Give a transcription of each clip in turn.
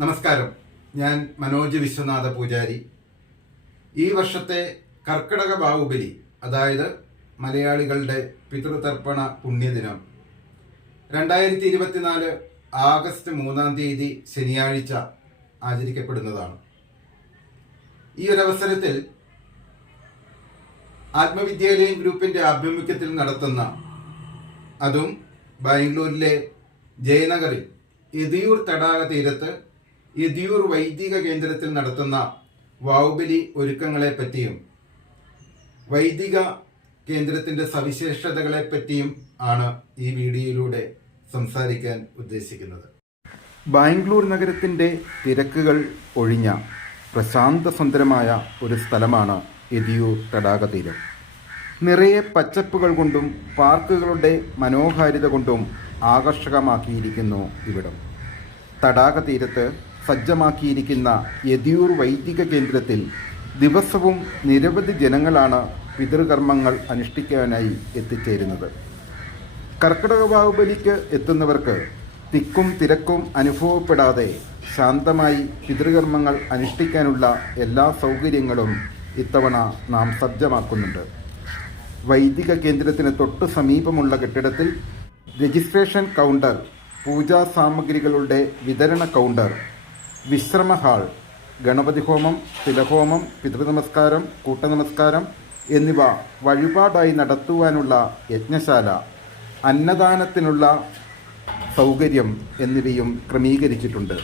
നമസ്കാരം. ഞാൻ മനോജ് വിശ്വനാഥ പൂജാരി. ഈ വർഷത്തെ കർക്കിടക ബാഹുബലി, അതായത് മലയാളികളുടെ പിതൃതർപ്പണ പുണ്യദിനം 2024 ആഗസ്റ്റ് 3-ാം തീയതി ശനിയാഴ്ച ആചരിക്കപ്പെടുന്നതാണ്. ഈ ഒരവസരത്തിൽ ആത്മവിദ്യാലയം ഗ്രൂപ്പിന്റെ ആഭിമുഖ്യത്തിൽ നടത്തുന്ന, അതും ബാംഗ്ലൂരിലെ ജയനഗറിൽ യദിയൂർ തടാക തീരത്ത് യദിയൂർ വൈദിക കേന്ദ്രത്തിൽ നടത്തുന്ന ബാഹുബലി ഒരുക്കങ്ങളെ പറ്റിയും വൈദിക കേന്ദ്രത്തിന്റെ സവിശേഷതകളെ പറ്റിയും ആണ് ഈ വീഡിയോയിലൂടെ സംസാരിക്കാൻ ഉദ്ദേശിക്കുന്നത്. ബാംഗ്ലൂർ നഗരത്തിന്റെ തിരക്കുകൾ ഒഴിഞ്ഞ പ്രശാന്ത സുന്ദരമായ ഒരു സ്ഥലമാണ് യദിയൂർ തടാക തീരം. നിറയെ പച്ചപ്പുകൾ കൊണ്ടും പാർക്കുകളുടെ മനോഹാരിത കൊണ്ടും ആകർഷകമാക്കിയിരിക്കുന്നു ഇവിടം. തടാക തീരത്ത് സജ്ജമാക്കിയിരിക്കുന്ന യദിയൂർ വൈദിക കേന്ദ്രത്തിൽ ദിവസവും നിരവധി ജനങ്ങളാണ് പിതൃകർമ്മങ്ങൾ അനുഷ്ഠിക്കാനായി എത്തിച്ചേരുന്നത്. കർക്കിടക ബാഹുബലിക്ക് എത്തുന്നവർക്ക് തിക്കും തിരക്കും അനുഭവപ്പെടാതെ ശാന്തമായി പിതൃകർമ്മങ്ങൾ അനുഷ്ഠിക്കാനുള്ള എല്ലാ സൗകര്യങ്ങളും ഇത്തവണ നാം സജ്ജമാക്കുന്നുണ്ട്. വൈദിക കേന്ദ്രത്തിന് തൊട്ട് സമീപമുള്ള കെട്ടിടത്തിൽ രജിസ്ട്രേഷൻ കൗണ്ടർ, പൂജാ സാമഗ്രികളുടെ വിതരണ കൗണ്ടർ, വിശ്രമ ഹാൾ, ഗണപതി ഹോമം, തിലഹോമം, പിതൃനമസ്കാരം, കൂട്ടനമസ്കാരം എന്നിവ വഴിപാടായി നടത്തുവാനുള്ള യജ്ഞശാല, അന്നദാനത്തിനുള്ള സൗകര്യം എന്നിവയും ക്രമീകരിച്ചിട്ടുണ്ട്.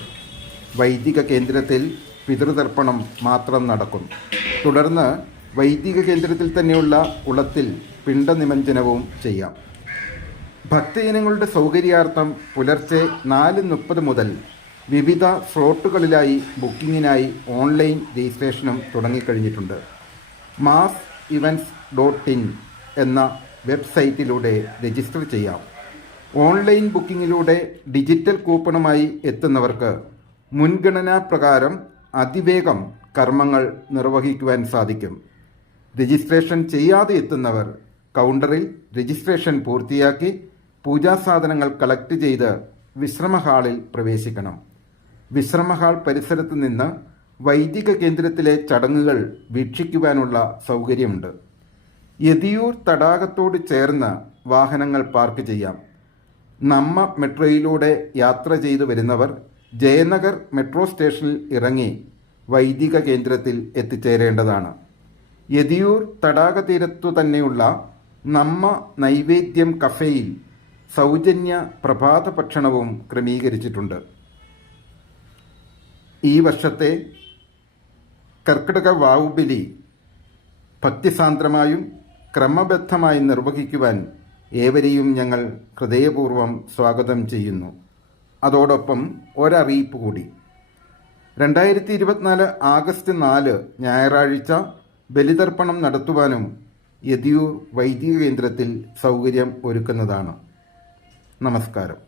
വൈദിക കേന്ദ്രത്തിൽ പിതൃതർപ്പണം മാത്രം നടക്കും. തുടർന്ന് വൈദിക കേന്ദ്രത്തിൽ തന്നെയുള്ള കുളത്തിൽ പിണ്ടനിമഞ്ജനവും ചെയ്യാം. ഭക്തജനങ്ങളുടെ സൗകര്യാർത്ഥം പുലർച്ചെ 4:30 മുതൽ വിവിധ സ്ലോട്ടുകളിലായി ബുക്കിങ്ങിനായി ഓൺലൈൻ രജിസ്ട്രേഷനും തുടങ്ങിക്കഴിഞ്ഞിട്ടുണ്ട്. massevents.in എന്ന വെബ്സൈറ്റിലൂടെ രജിസ്റ്റർ ചെയ്യാം. ഓൺലൈൻ ബുക്കിങ്ങിലൂടെ ഡിജിറ്റൽ കൂപ്പണുമായി എത്തുന്നവർക്ക് മുൻഗണനാ പ്രകാരം അതിവേഗം കർമ്മങ്ങൾ നിർവഹിക്കുവാൻ സാധിക്കും. രജിസ്ട്രേഷൻ ചെയ്യാതെ എത്തുന്നവർ കൗണ്ടറിൽ രജിസ്ട്രേഷൻ പൂർത്തിയാക്കി പൂജാസാധനങ്ങൾ കളക്ട് ചെയ്ത് വിശ്രമ ഹാളിൽ പ്രവേശിക്കണം. വിശ്രമ ഹാൾ പരിസരത്ത് നിന്ന് വൈദിക കേന്ദ്രത്തിലെ ചടങ്ങുകൾ വീക്ഷിക്കുവാനുള്ള സൗകര്യമുണ്ട്. യദിയൂർ തടാകത്തോട് ചേർന്ന് വാഹനങ്ങൾ പാർക്ക് ചെയ്യാം. നമ്മ മെട്രോയിലൂടെ യാത്ര ചെയ്തു വരുന്നവർ ജയനഗർ മെട്രോ സ്റ്റേഷനിൽ ഇറങ്ങി വൈദിക കേന്ദ്രത്തിൽ എത്തിച്ചേരേണ്ടതാണ്. യദിയൂർ തടാക തീരത്തു തന്നെയുള്ള നമ്മ നൈവേദ്യം കഫേയിൽ സൗജന്യ പ്രഭാത ഭക്ഷണവും ക്രമീകരിച്ചിട്ടുണ്ട്. ഈ വർഷത്തെ കർക്കിടക ബാഹുബലി ഭക്തിസാന്ദ്രമായും ക്രമബദ്ധമായും നിർവഹിക്കുവാൻ ഏവരെയും ഞങ്ങൾ ഹൃദയപൂർവ്വം സ്വാഗതം ചെയ്യുന്നു. അതോടൊപ്പം ഒരറിയിപ്പ് കൂടി. 2024 ആഗസ്റ്റ് 4 ഞായറാഴ്ച ബലിതർപ്പണം നടത്തുവാനും യദിയൂർ വൈദിക കേന്ദ്രത്തിൽ സൗകര്യം ഒരുക്കുന്നതാണ്. നമസ്കാരം.